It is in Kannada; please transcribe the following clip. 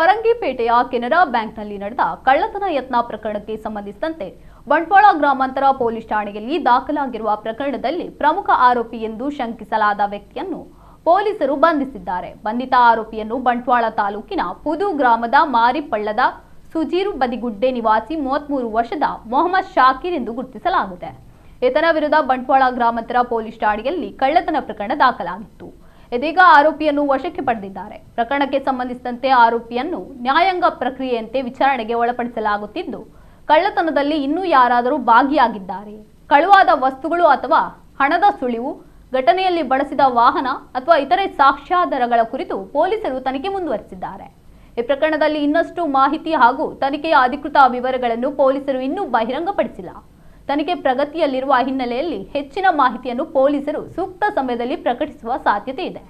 ಫರಂಗಿಪೇಟೆಯ ಕೆನರಾ ಬ್ಯಾಂಕ್ನಲ್ಲಿ ನಡೆದ ಕಳ್ಳತನ ಯತ್ನ ಪ್ರಕರಣಕ್ಕೆ ಸಂಬಂಧಿಸಿದಂತೆ ಬಂಟ್ವಾಳ ಗ್ರಾಮಾಂತರ ಪೊಲೀಸ್ ಠಾಣೆಯಲ್ಲಿ ದಾಖಲಾಗಿರುವ ಪ್ರಕರಣದಲ್ಲಿ ಪ್ರಮುಖ ಆರೋಪಿ ಎಂದು ಶಂಕಿಸಲಾದ ವ್ಯಕ್ತಿಯನ್ನು ಪೊಲೀಸರು ಬಂಧಿಸಿದ್ದಾರೆ. ಬಂಧಿತ ಆರೋಪಿಯನ್ನು ಬಂಟ್ವಾಳ ತಾಲೂಕಿನ ಪುದು ಗ್ರಾಮದ ಮಾರಿಪಳ್ಳದ ಸುಜೀರು ಬದಿಗುಡ್ಡೆ ನಿವಾಸಿ 33 ವರ್ಷದ ಮೊಹಮ್ಮದ್ ಶಾಕಿರ್ ಎಂದು ಗುರುತಿಸಲಾಗಿದೆ. ಈತನ ವಿರುದ್ಧ ಬಂಟ್ವಾಳ ಗ್ರಾಮಾಂತರ ಪೊಲೀಸ್ ಠಾಣೆಯಲ್ಲಿ ಕಳ್ಳತನ ಪ್ರಕರಣ ದಾಖಲಾಗಿತ್ತು. ಇದೀಗ ಆರೋಪಿಯನ್ನು ವಶಕ್ಕೆ ಪಡೆದಿದ್ದಾರೆ. ಪ್ರಕರಣಕ್ಕೆ ಸಂಬಂಧಿಸಿದಂತೆ ಆರೋಪಿಯನ್ನು ನ್ಯಾಯಾಂಗ ಪ್ರಕ್ರಿಯೆಯಂತೆ ವಿಚಾರಣೆಗೆ ಒಳಪಡಿಸಲಾಗುತ್ತಿದ್ದು, ಕಳ್ಳತನದಲ್ಲಿ ಇನ್ನೂ ಯಾರಾದರೂ ಭಾಗಿಯಾಗಿದ್ದಾರೆ, ಕಳುವಾದ ವಸ್ತುಗಳು ಅಥವಾ ಹಣದ ಸುಳಿವು, ಘಟನೆಯಲ್ಲಿ ಬಳಸಿದ ವಾಹನ ಅಥವಾ ಇತರೆ ಸಾಕ್ಷ್ಯಾಧಾರಗಳ ಕುರಿತು ಪೊಲೀಸರು ತನಿಖೆ ಮುಂದುವರಿಸಿದ್ದಾರೆ. ಈ ಪ್ರಕರಣದಲ್ಲಿ ಇನ್ನಷ್ಟು ಮಾಹಿತಿ ಹಾಗೂ ತನಿಖೆಯ ಅಧಿಕೃತ ವಿವರಗಳನ್ನು ಪೊಲೀಸರು ಇನ್ನೂ ಬಹಿರಂಗಪಡಿಸಿಲ್ಲ. ತನಿಖೆ ಪ್ರಗತಿಯಲ್ಲಿರುವ ಹಿನ್ನೆಲೆಯಲ್ಲಿ ಹೆಚ್ಚಿನ ಮಾಹಿತಿಯನ್ನು ಪೊಲೀಸರು ಸೂಕ್ತ ಸಮಯದಲ್ಲಿ ಪ್ರಕಟಿಸುವ ಸಾಧ್ಯತೆ ಇದೆ.